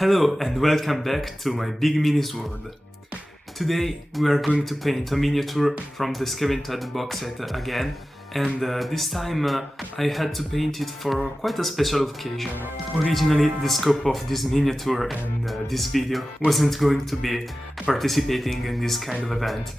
Hello and welcome back to my Big Minis world. Today we are going to paint a miniature from the Scavented box set again, and this time I had to paint it for quite a special occasion. Originally the scope of this miniature and this video wasn't going to be participating in this kind of event.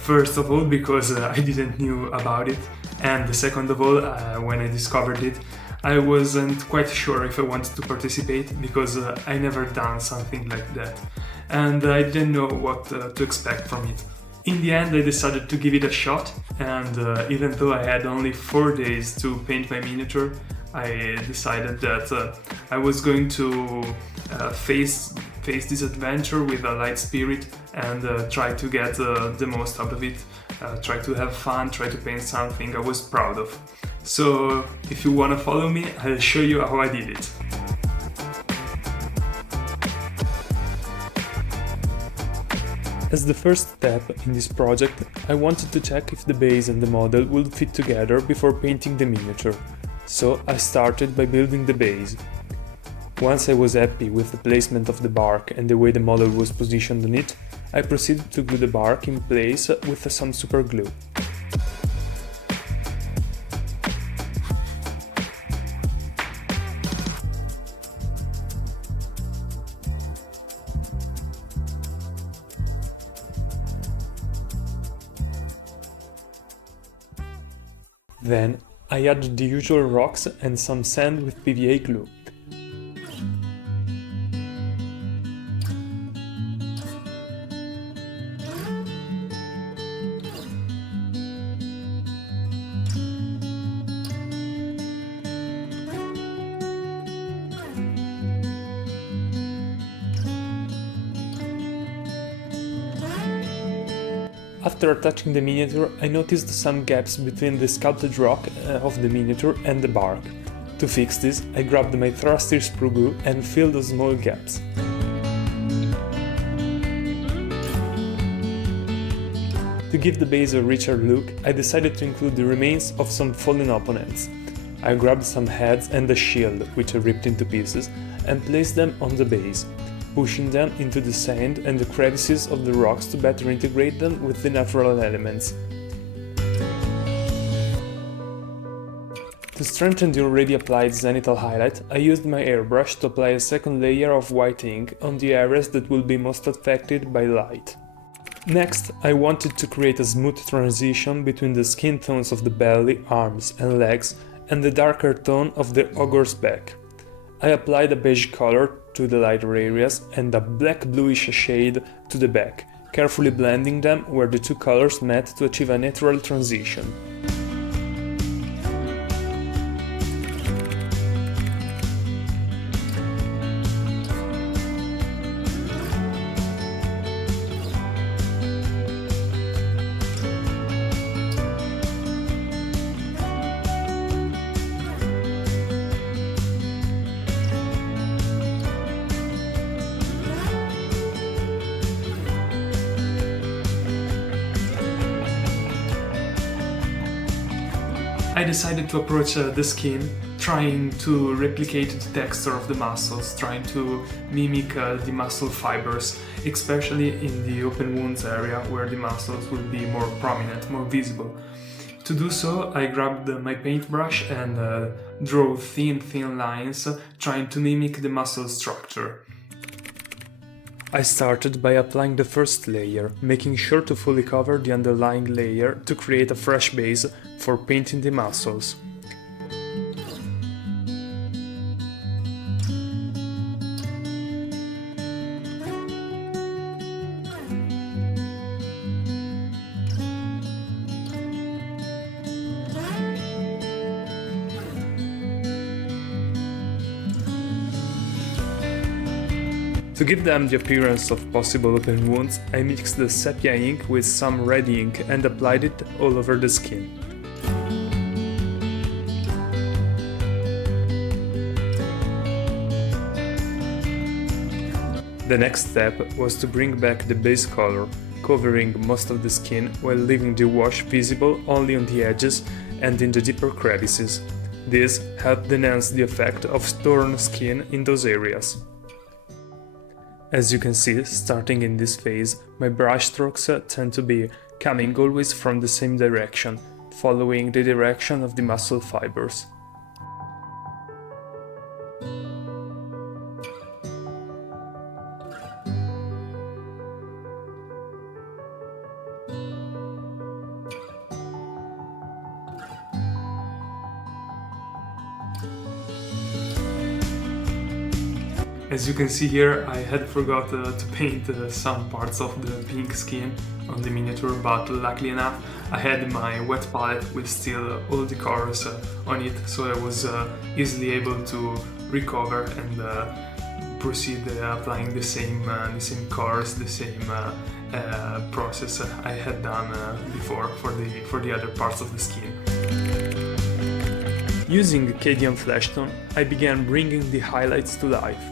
First of all because I didn't knew about it, and second of all when I discovered it I wasn't quite sure if I wanted to participate because I never done something like that and I didn't know what to expect from it. In the end I decided to give it a shot, and even though I had only 4 days to paint my miniature, I decided that I was going to face this adventure with a light spirit and try to get the most out of it, try to have fun, try to paint something I was proud of. So if you wanna follow me, I'll show you how I did it. As the first step in this project, I wanted to check if the base and the model would fit together before painting the miniature, so I started by building the base. Once I was happy with the placement of the bark and the way the model was positioned on it, I proceeded to glue the bark in place with some super glue. Then I added the usual rocks and some sand with PVA glue. After attaching the miniature, I noticed some gaps between the sculpted rock of the miniature and the bark. To fix this, I grabbed my trusty sprue glue and filled the small gaps. To give the base a richer look, I decided to include the remains of some fallen opponents. I grabbed some heads and a shield, which I ripped into pieces, and placed them on the base, pushing them into the sand and the crevices of the rocks to better integrate them with the natural elements. To strengthen the already applied zenithal highlight, I used my airbrush to apply a second layer of white ink on the areas that will be most affected by light. Next, I wanted to create a smooth transition between the skin tones of the belly, arms and legs and the darker tone of the Ogor's back. I applied a beige color to the lighter areas and a black-bluish shade to the back, carefully blending them where the two colors met to achieve a natural transition. I decided to approach the skin, trying to replicate the texture of the muscles, trying to mimic the muscle fibers, especially in the open wounds area where the muscles will be more prominent, more visible. To do so, I grabbed my paintbrush and drew thin lines, trying to mimic the muscle structure. I started by applying the first layer, making sure to fully cover the underlying layer to create a fresh base for painting the muscles. To give them the appearance of possible open wounds, I mixed the sepia ink with some red ink and applied it all over the skin. The next step was to bring back the base color, covering most of the skin while leaving the wash visible only on the edges and in the deeper crevices. This helped enhance the effect of torn skin in those areas. As you can see, starting in this phase, my brush strokes tend to be coming always from the same direction, following the direction of the muscle fibers. As you can see here, I had forgot to paint some parts of the pink skin on the miniature, but luckily enough I had my wet palette with still all the colors on it, so I was easily able to recover and proceed applying the same colors, the same process I had done before for the other parts of the skin. Using Cadian Flash Tone, I began bringing the highlights to life.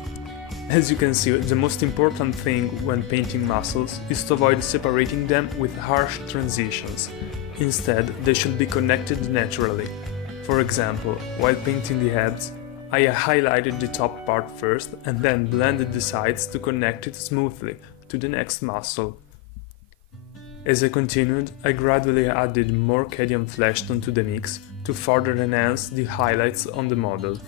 As you can see, the most important thing when painting muscles is to avoid separating them with harsh transitions. Instead, they should be connected naturally. For example, while painting the abs, I highlighted the top part first and then blended the sides to connect it smoothly to the next muscle. As I continued, I gradually added more Cadian Flash Tone to the mix to further enhance the highlights on the model.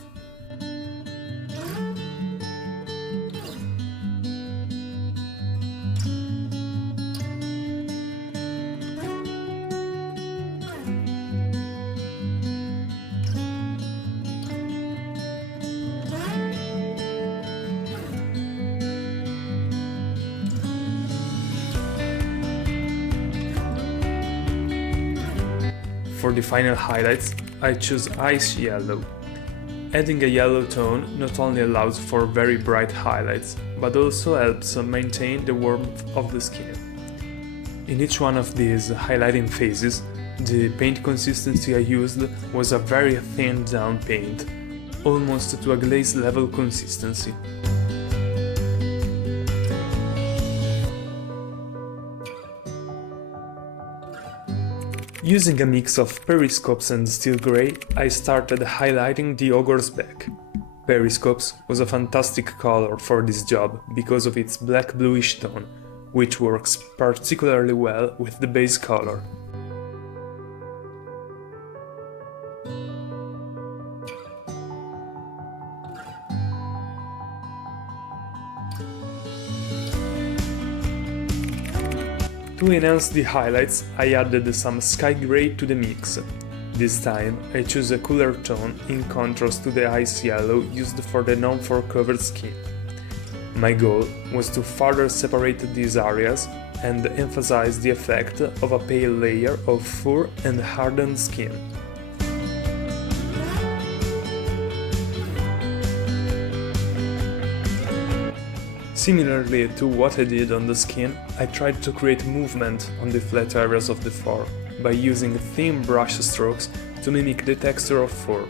For the final highlights, I choose Ice Yellow. Adding a yellow tone not only allows for very bright highlights, but also helps maintain the warmth of the skin. In each one of these highlighting phases, the paint consistency I used was a very thin down paint, almost to a glaze level consistency. Using a mix of periscopes and steel grey, I started highlighting the Ogor's back. Periscopes was a fantastic color for this job because of its black-bluish tone, which works particularly well with the base color. To enhance the highlights, I added some sky grey to the mix. This time I chose a cooler tone in contrast to the ice yellow used for the non-fur covered skin. My goal was to further separate these areas and emphasize the effect of a pale layer of fur and hardened skin. Similarly to what I did on the skin, I tried to create movement on the flat areas of the fur by using thin brush strokes to mimic the texture of fur.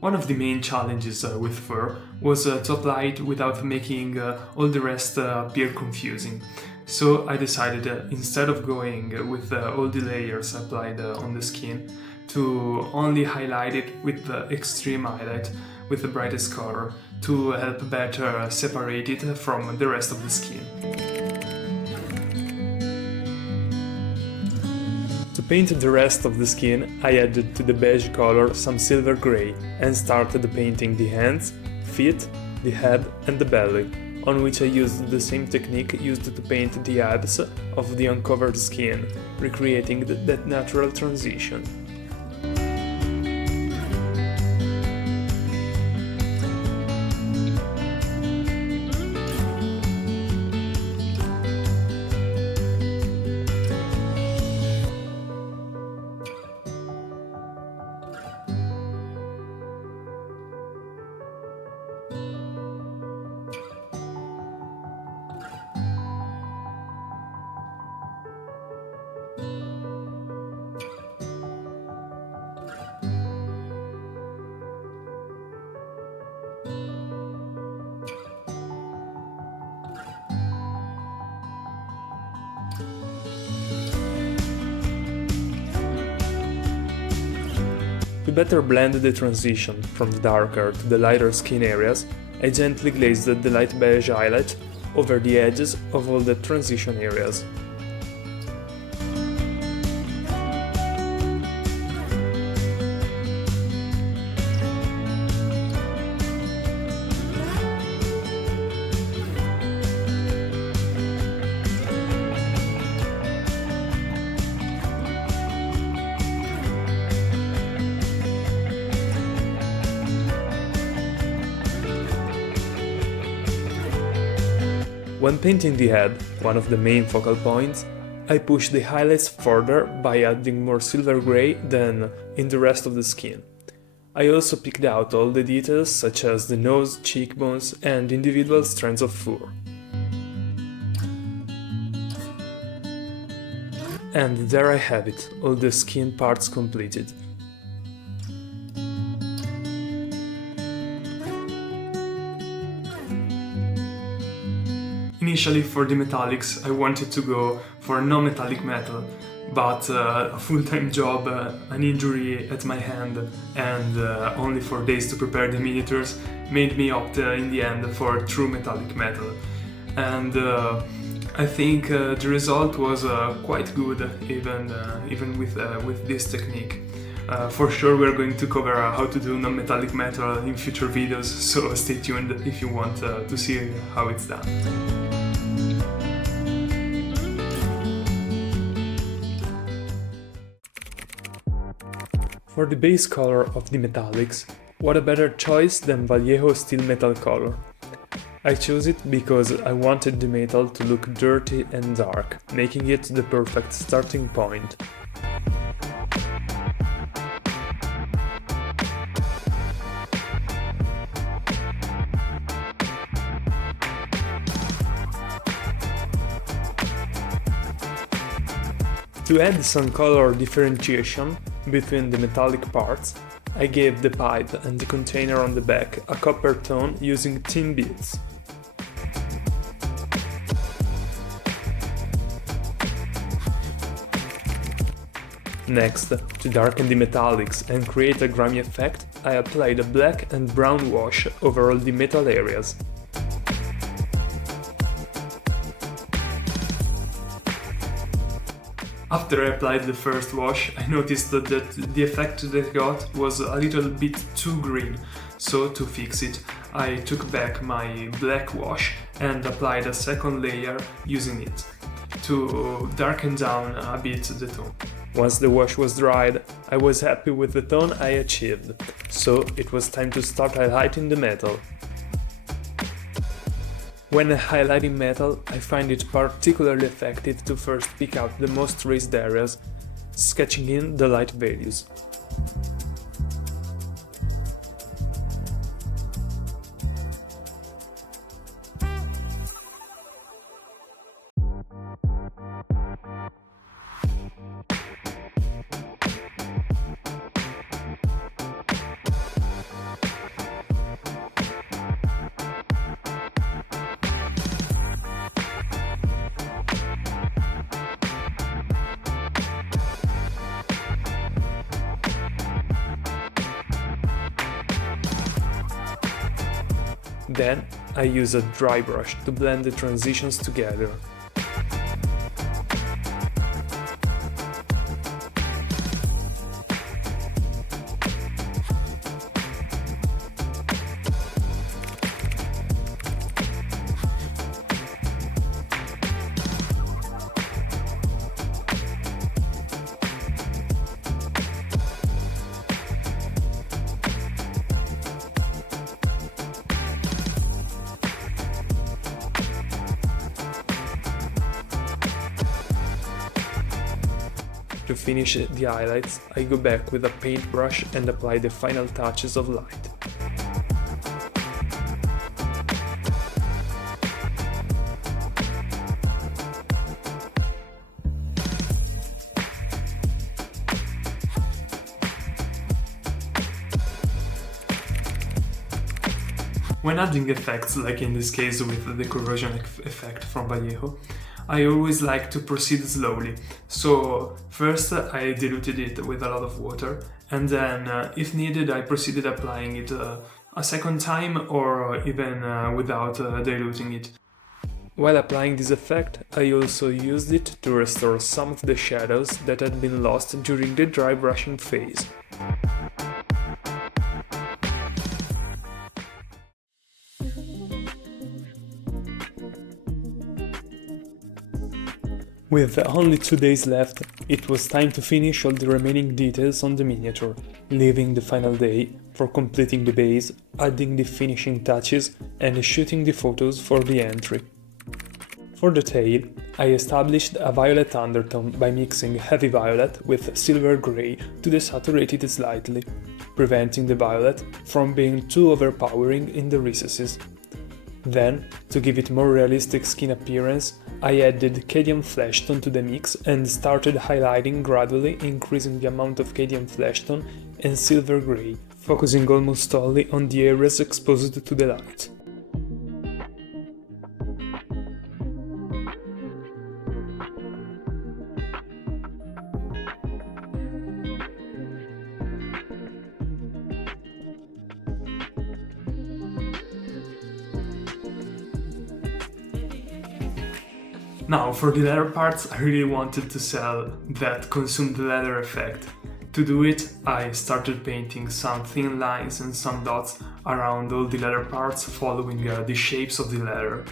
One of the main challenges with fur was to apply it without making all the rest appear confusing. So I decided instead of going with all the layers applied on the skin, to only highlight it with the extreme highlight, with the brightest color, to help better separate it from the rest of the skin. To paint the rest of the skin, I added to the beige color some silver grey and started painting the hands, feet, the head and the belly, on which I used the same technique used to paint the abs of the uncovered skin, recreating that natural transition. To better blend the transition from the darker to the lighter skin areas, I gently glazed the light beige highlight over the edges of all the transition areas. When painting the head, one of the main focal points, I pushed the highlights further by adding more silver grey than in the rest of the skin. I also picked out all the details such as the nose, cheekbones and individual strands of fur. And there I have it, all the skin parts completed. Initially for the metallics I wanted to go for non-metallic metal, but a full-time job, an injury at my hand and only 4 days to prepare the miniatures made me opt in the end for true metallic metal. And I think the result was quite good even with this technique. For sure we're going to cover how to do non-metallic metal in future videos, so stay tuned if you want to see how it's done. For the base color of the metallics, what a better choice than Vallejo steel metal color. I chose it because I wanted the metal to look dirty and dark, making it the perfect starting point. To add some color differentiation between the metallic parts, I gave the pipe and the container on the back a copper tone using tin beads. Next, to darken the metallics and create a grimy effect, I applied a black and brown wash over all the metal areas. After I applied the first wash, I noticed that the effect that I got was a little bit too green, so to fix it, I took back my black wash and applied a second layer using it, to darken down a bit the tone. Once the wash was dried, I was happy with the tone I achieved, so it was time to start highlighting the metal. When highlighting metal, I find it particularly effective to first pick out the most raised areas, sketching in the light values. Then I use a dry brush to blend the transitions together. To finish the highlights, I go back with a paintbrush and apply the final touches of light. When adding effects, like in this case with the corrosion effect from Vallejo, I always like to proceed slowly. So first I diluted it with a lot of water and then, if needed, I proceeded applying it a second time or even without diluting it. While applying this effect, I also used it to restore some of the shadows that had been lost during the dry brushing phase. With only 2 days left, it was time to finish all the remaining details on the miniature, leaving the final day for completing the base, adding the finishing touches and shooting the photos for the entry. For the tail, I established a violet undertone by mixing heavy violet with silver grey to desaturate it slightly, preventing the violet from being too overpowering in the recesses. Then, to give it more realistic skin appearance, I added Cadian flesh tone to the mix and started highlighting, gradually increasing the amount of Cadian flesh tone and silver grey, focusing almost only on the areas exposed to the light. Now, for the leather parts, I really wanted to sell that consumed leather effect. To do it, I started painting some thin lines and some dots around all the leather parts, following the shapes of the leather.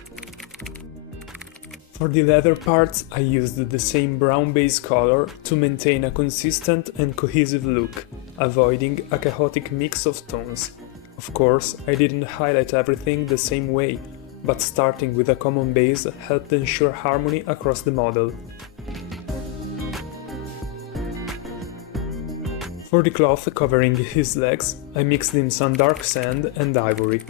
For the leather parts, I used the same brown base color to maintain a consistent and cohesive look, avoiding a chaotic mix of tones. Of course, I didn't highlight everything the same way, but starting with a common base helped ensure harmony across the model. For the cloth covering his legs, I mixed in some dark sand and ivory,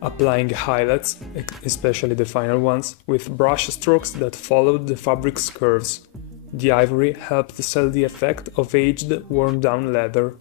applying highlights, especially the final ones, with brush strokes that followed the fabric's curves. The ivory helped sell the effect of aged, worn-down leather.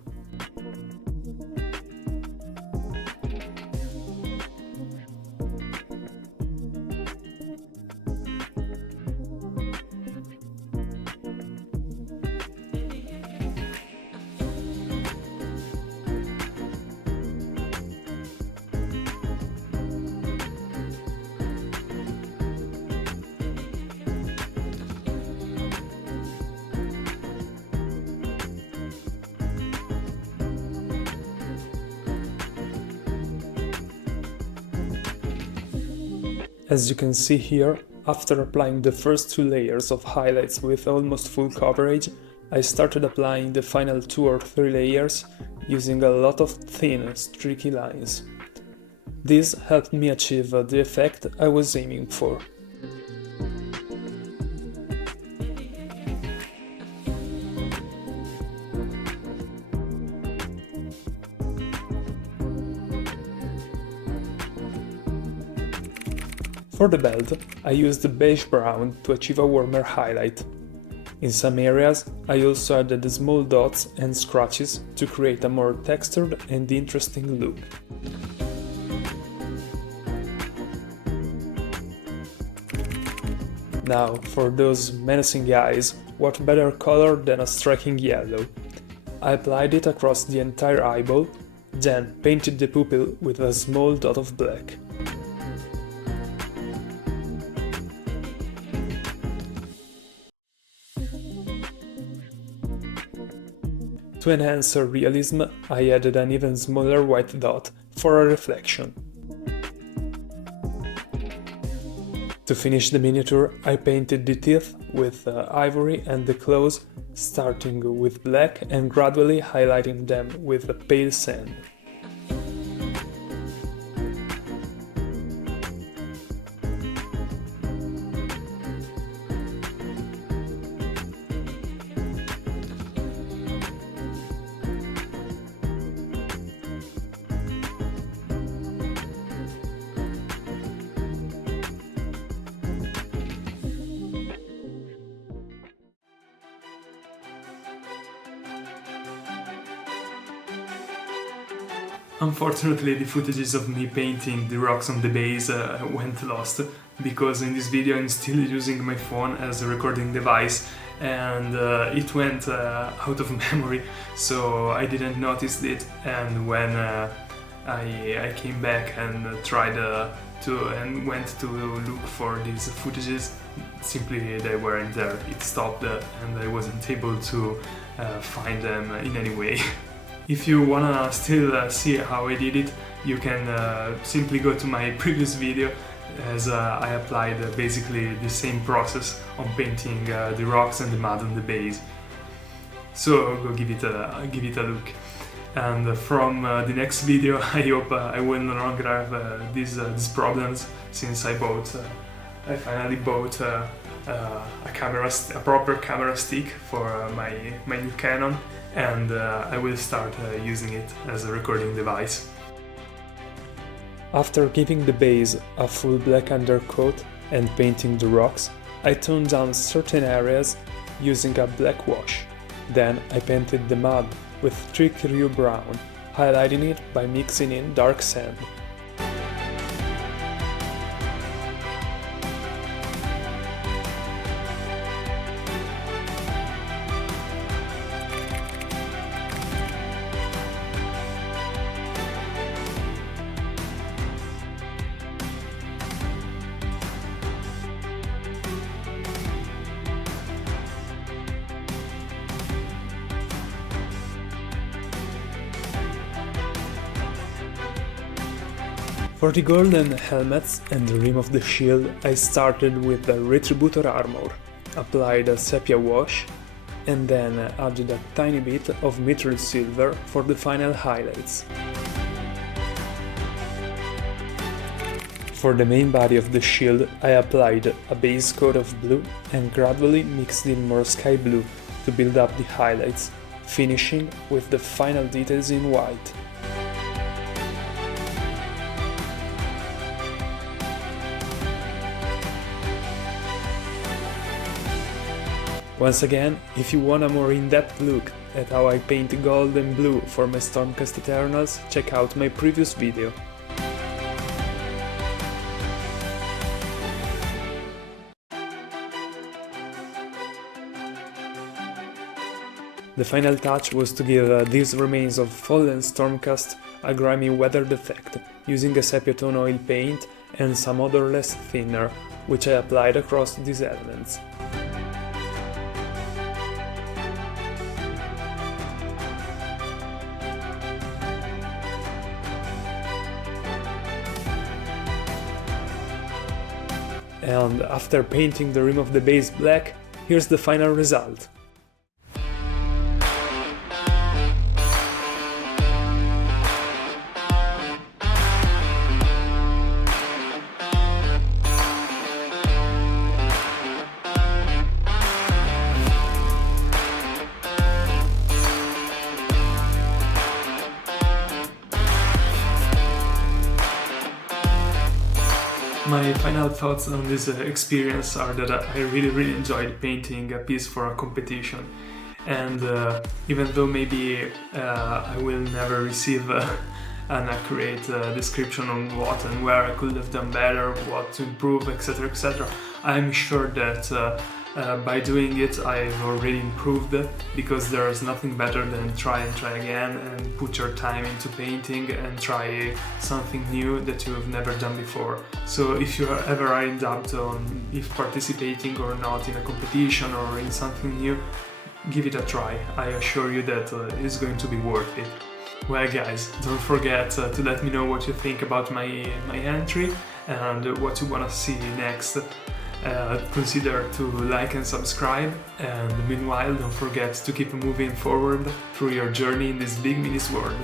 As you can see here, after applying the first 2 layers of highlights with almost full coverage, I started applying the final 2 or 3 layers using a lot of thin, streaky lines. This helped me achieve the effect I was aiming for. For the belt, I used beige brown to achieve a warmer highlight. In some areas, I also added small dots and scratches to create a more textured and interesting look. Now, for those menacing eyes, what better color than a striking yellow? I applied it across the entire eyeball, then painted the pupil with a small dot of black. To enhance her realism, I added an even smaller white dot for a reflection. To finish the miniature, I painted the teeth with ivory and the claws, starting with black and gradually highlighting them with pale sand. Unfortunately, the footages of me painting the rocks on the base went lost because in this video I'm still using my phone as a recording device, and it went out of memory, so I didn't notice it. And when I came back and went to look for these footages, simply they weren't there. It stopped and I wasn't able to find them in any way. If you wanna still see how I did it, you can simply go to my previous video, as I applied basically the same process on painting the rocks and the mud on the base. So go give it a look. And from the next video, I hope I will no longer have these problems, since I finally bought a proper camera stick for my new Canon, and I will start using it as a recording device. After giving the base a full black undercoat and painting the rocks, I toned down certain areas using a black wash. Then I painted the mud with Trickery brown, highlighting it by mixing in dark sand. For the golden helmets and the rim of the shield, I started with the Retributor armor, applied a sepia wash, and then added a tiny bit of mithril silver for the final highlights. For the main body of the shield, I applied a base coat of blue and gradually mixed in more sky blue to build up the highlights, finishing with the final details in white. Once again, if you want a more in-depth look at how I paint gold and blue for my Stormcast Eternals, check out my previous video. The final touch was to give these remains of fallen Stormcast a grimy weathered effect, using a sepia tone oil paint and some odorless thinner, which I applied across these elements. And after painting the rim of the base black, here's the final result. My final thoughts on this experience are that I really enjoyed painting a piece for a competition, and even though maybe I will never receive an accurate description on what and where I could have done better, what to improve, etc., I'm sure that by doing it I've already improved, because there is nothing better than try and try again and put your time into painting and try something new that you have never done before. So if you ever are in doubt on if participating or not in a competition or in something new, give it a try. I assure you that it's going to be worth it. Well guys, don't forget to let me know what you think about my entry and what you want to see next. Consider to like and subscribe, and meanwhile don't forget to keep moving forward through your journey in this big mini world.